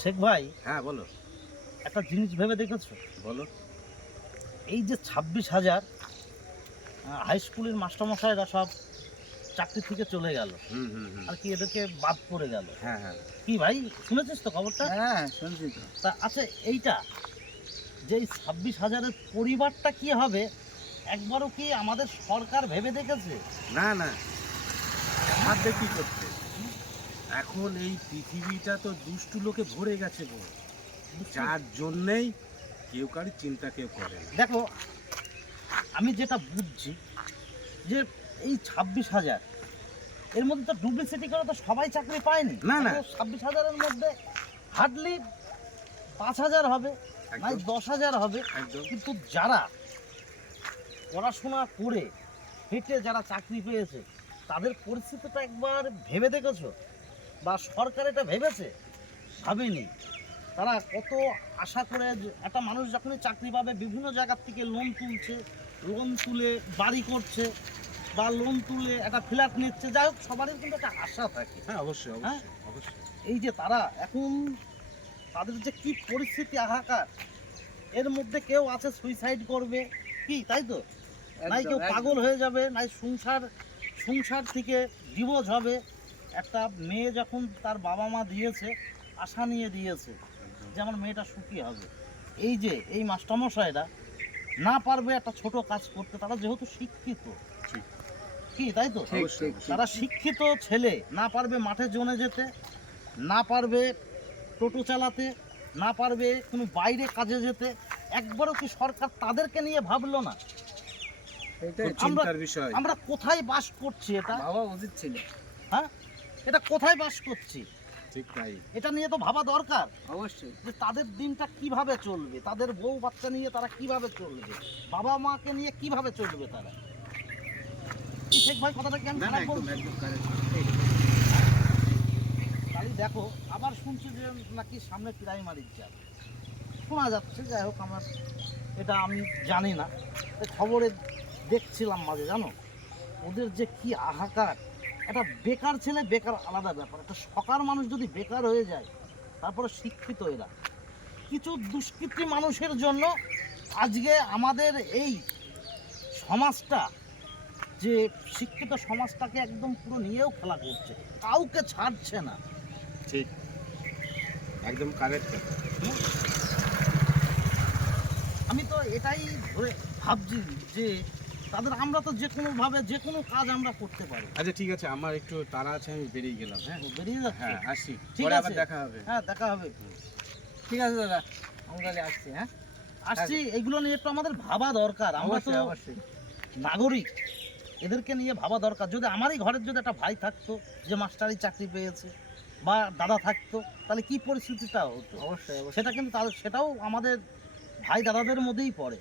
শেখ ভাই হ্যাঁ বলো। একটা জিনিস ভেবে দেখেছ? বলো। এই যে ছাব্বিশ হাজার হাই স্কুলের মাস্টারমশাইরা সব চাকরি থেকে চলে গেল। হুম হুম হুম। আর কি এদেরকে বাদ পড়ে গেল। হ্যাঁ হ্যাঁ। কি ভাই শুনেছিস তো খবরটা? হ্যাঁ শুনছি তো। তা আচ্ছা এইটা যে ছাব্বিশ হাজারের পরিবারটা কি হবে একবারও কি আমাদের সরকার ভেবে দেখেছে? না না। ভাববে কি করতে এখন এই পৃথিবীটা তো দুষ্টু লোকে ভরে গেছে গো। যার জন্যেই কেউ কারি চিন্তা কেউ করে না। দেখো আমি যেটা বুঝছি যে এই ছাব্বিশ হাজার এর মধ্যে তো ডুপ্লিসিটি করে তো সবাই চাকরি পায়নি। না, না। ছাব্বিশ হাজারের মধ্যে হার্ডলি পাঁচ হাজার হবে নাই একদম দশ হাজার হবে। একদম। কিন্তু যারা পড়াশোনা করে হেঁটে যারা চাকরি পেয়েছে তাদের পরিস্থিতিটা একবার ভেবে দেখেছ? বা সরকার এটা ভেবেছে? ভাবেনি। তারা কত আশা করে একটা মানুষ যখনই চাকরি পাবে বিভিন্ন জায়গার থেকে লোন তুলছে লোন তুলে বাড়ি করছে বা লোন তুলে একটা ফ্ল্যাট নিচ্ছে যাই হোক সবারই কিন্তু একটা আশা থাকে। হ্যাঁ অবশ্যই হ্যাঁ? অবশ্যই এই যে তারা এখন তাদের যে কি পরিস্থিতি আহাকার এর মধ্যে কেউ আছে সুইসাইড করবে? কি তাই তো? নাই কেউ পাগল হয়ে যাবে নাই সংসার সংসার থেকে ডিভোর্স হবে। একটা মেয়ে যখন তার বাবা মা দিয়েছে আশা নিয়ে দিয়েছে। যে আমার মেয়েটা সুখী হবে। এই যে এই মাস্টারমশাইরা না পারবে একটা ছোট কাজ করতে তারা যেহেতু শিক্ষিত। কি তাই তো। তারা শিক্ষিত ছেলে না পারবে মাঠে জনে যেতে না পারবে টোটো চালাতে না পারবে কোনো বাইরে কাজে যেতে একবারও কি সরকার তাদেরকে নিয়ে ভাবলো না? আমরা কোথায় বাস করছি এটা? ভাবা উচিত ছিল। হ্যাঁ? এটা কোথায় বাস করছি? ঠিক তাই। এটা নিয়ে তো ভাবা দরকার। অবশ্যই। যে তাদের দিনটা কীভাবে চলবে? তাদের বউ বাচ্চা নিয়ে তারা কীভাবে চলবে? বাবা মাকে নিয়ে কীভাবে চলবে তারা? কি শেখ ভাই কথাটা কি আমি না না খারাপ একদম বলছি? একদম correct। তাহলে দেখো আবার শুনছি যে নাকি সামনে প্রাইমারির যাবে শোনা যাচ্ছে যাই হোক আমার এটা আমি জানি না। খবরে দেখছিলাম মাঝে জানো? ওদের যে কি আহাকার একটা বেকার ছেলে বেকার আলাদা ব্যাপার। একটা সকার মানুষ যদি বেকার হয়ে যায় তারপরে শিক্ষিত এরা। কিছু দুষ্কৃতী মানুষের জন্য আজকে আমাদের এই সমাজটা যে শিক্ষিত সমাজটাকে একদম পুরো নিয়েও খেলা করছে কাউকে ছাড়ছে না। ঠিক। একদম কারেক্ট আমি তো এটাই ধরে ভাবছি যে তাদের আমরা তো যে কোনোভাবে যে কোনো কাজ আমরা করতে পারি। আচ্ছা ঠিক আছে আমার একটু তারা আছে আমি বেরিয়ে গেলাম হ্যাঁ? বেরিয়ে যাচ্ছে? হ্যাঁ আসি ঠিক আছে। দেখা হবে। হ্যাঁ দেখা হবে। ঠিক আছে দাদা। আমরা আসছি হ্যাঁ? আসছি এগুলো নিয়ে একটু আমাদের ভাবা দরকার। আমরা তো নাগরিক। এদেরকে নিয়ে ভাবা দরকার। যদি আমারই ঘরের যদি একটা ভাই থাকতো যে মাস্টারি চাকরি পেয়েছে বা দাদা থাকতো তাহলে কি পরিস্থিতিটা হতো? অবশ্যই সেটা কিন্তু তাদের সেটাও আমাদের ভাই দাদাদের মধ্যেই পড়ে।